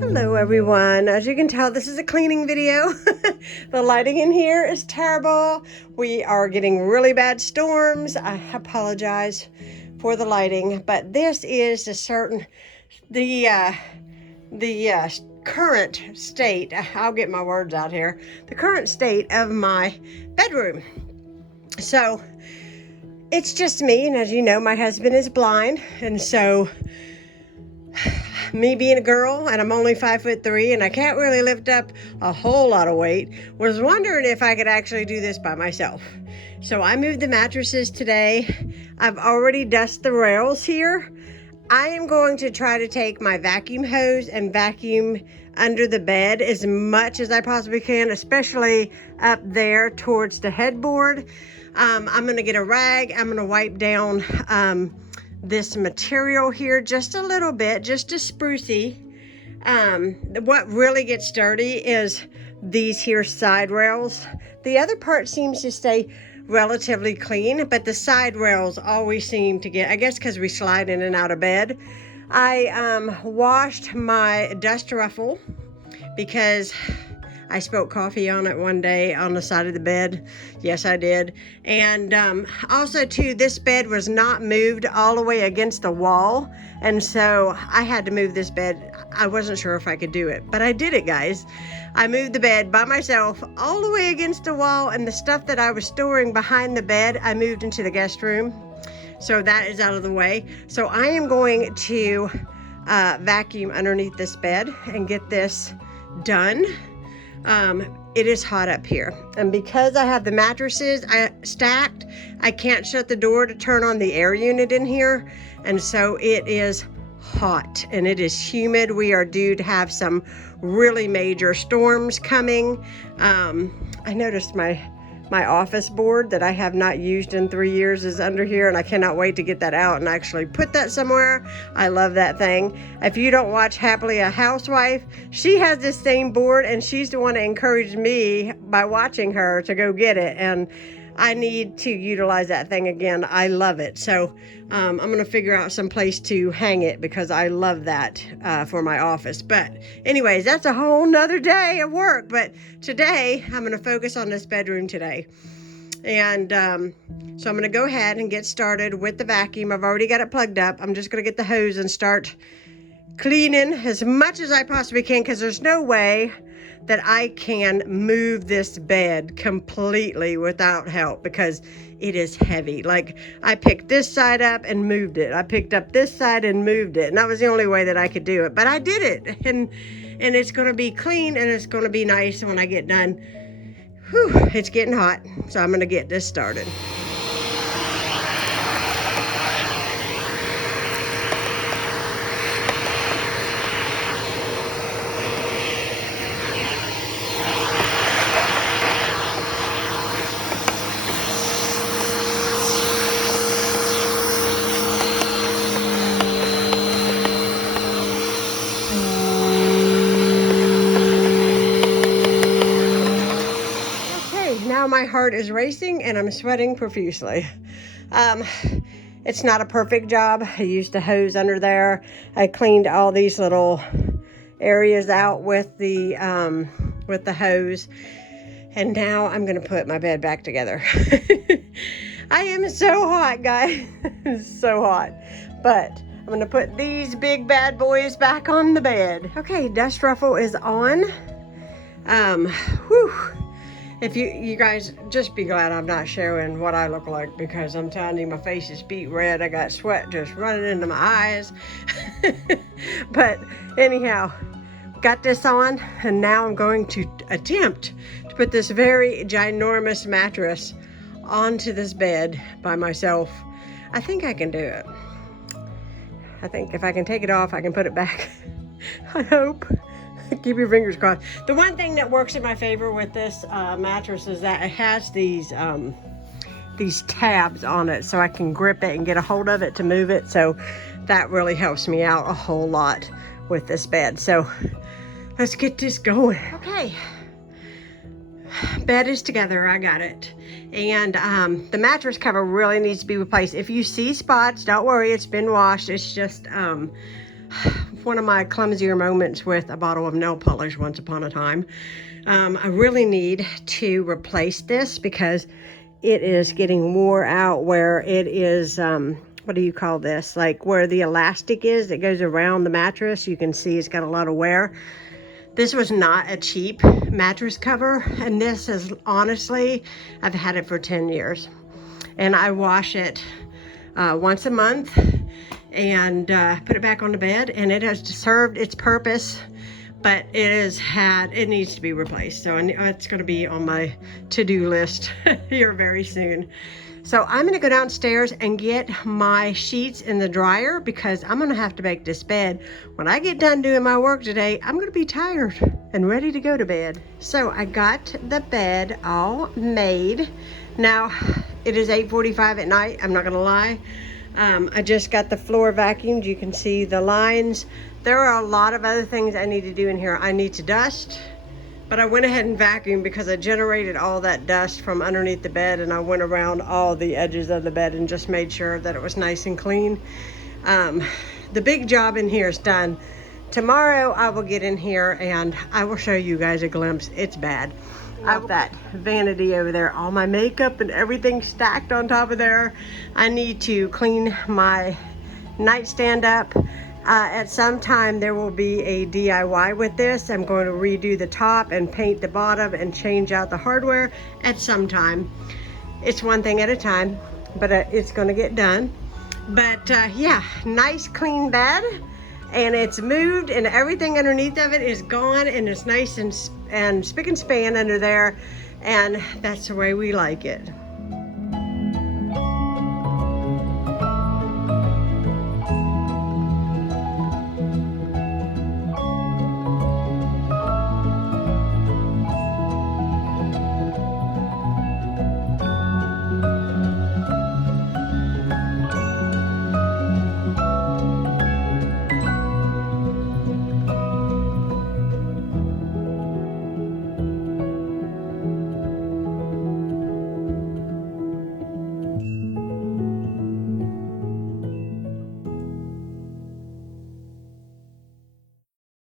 Hello everyone. As you can tell, this is a cleaning video. The lighting in here is terrible. We are getting really bad storms. I apologize for the lighting, but this is the current state. I'll get my words out here. The current state of my bedroom. So it's just me, and as you know, my husband is blind, and so me being a girl, and I'm only 5'3", and I can't really lift up a whole lot of weight, was wondering if I could actually do this by myself. So I moved the mattresses today. I've already dusted the rails here. I am going to try to take my vacuum hose and vacuum under the bed as much as I possibly can, especially up there towards the headboard. I'm going to get a rag. I'm going to wipe down this material here just a little bit, just a sprucey. What really gets dirty is these here side rails. The other part seems to stay relatively clean, but the side rails always seem to get, I guess because we slide in and out of bed. I washed my dust ruffle because I spilled coffee on it one day on the side of the bed. Yes, I did. And also, too, this bed was not moved all the way against the wall. And so I had to move this bed. I wasn't sure if I could do it, but I did it, guys. I moved the bed by myself all the way against the wall, and the stuff that I was storing behind the bed, I moved into the guest room. So that is out of the way. So I am going to vacuum underneath this bed and get this done. It is hot up here, and because I have the mattresses stacked, I can't shut the door to turn on the air unit in here, and so it is hot and it is humid. We are due to have some really major storms coming. I noticed my office board that I have not used in 3 years is under here, and I cannot wait to get that out and actually put that somewhere. I love that thing. If you don't watch Happily a Housewife, she has this same board, and she's the one that encouraged me by watching her to go get it, and I need to utilize that thing again. I love it. So I'm going to figure out some place to hang it because I love that for my office. But anyways, that's a whole nother day of work. But today I'm going to focus on this bedroom today. And so I'm going to go ahead and get started with the vacuum. I've already got it plugged up. I'm just going to get the hose and start cleaning as much as I possibly can, because there's no way that I can move this bed completely without help, because it is heavy. Like, I picked this side up and moved it. I picked up this side and moved it. And that was the only way that I could do it. But I did it. And it's going to be clean, and it's going to be nice when I get done. Whew, it's getting hot. So I'm going to get this started. Now my heart is racing and I'm sweating profusely. It's not a perfect job. I used a hose under there. I cleaned all these little areas out with the hose, and now I'm gonna put my bed back together. I am so hot, guys. So hot. But I'm gonna put these big bad boys back on the bed. Okay, dust ruffle is on. Whew. If you guys, just be glad I'm not showing what I look like, because I'm telling you, my face is beet red. I got sweat just running into my eyes. But anyhow, got this on, and now I'm going to attempt to put this very ginormous mattress onto this bed by myself. I think I can do it. I think if I can take it off, I can put it back. I hope. Keep your fingers crossed. The one thing that works in my favor with this mattress is that it has these tabs on it, so I can grip it and get a hold of it to move it. So that really helps me out a whole lot with this bed. So let's get this going. Okay, bed is together. I got it. And the mattress cover really needs to be replaced. If you see spots, don't worry, it's been washed. It's just one of my clumsier moments with a bottle of nail polish once upon a time. I really need to replace this because it is getting wore out where it is, what do you call this? Like where the elastic is that goes around the mattress. You can see it's got a lot of wear. This was not a cheap mattress cover, and this is honestly, I've had it for 10 years. And I wash it once a month and put it back on the bed, and it has served its purpose, but it needs to be replaced. So it's going to be on my to-do list here very soon. So I'm gonna go downstairs and get my sheets in the dryer because I'm gonna have to make this bed. When I get done doing my work today, I'm gonna be tired and ready to go to bed. So I got the bed all made. Now, it is 8:45 at night, I'm not gonna lie. I just got the floor vacuumed. You can see the lines. There are a lot of other things I need to do in here. I need to dust, but I went ahead and vacuumed because I generated all that dust from underneath the bed, and I went around all the edges of the bed and just made sure that it was nice and clean. The big job in here is done. Tomorrow I will get in here and I will show you guys a glimpse. It's bad. I have that vanity over there, all my makeup and everything stacked on top of there. I need to clean my nightstand up. At some time there will be a DIY with this. I'm going to redo the top and paint the bottom and change out the hardware at some time. It's one thing at a time, but it's going to get done. But yeah, nice clean bed, and it's moved and everything underneath of it is gone, and it's nice and spick and span under there, and that's the way we like it.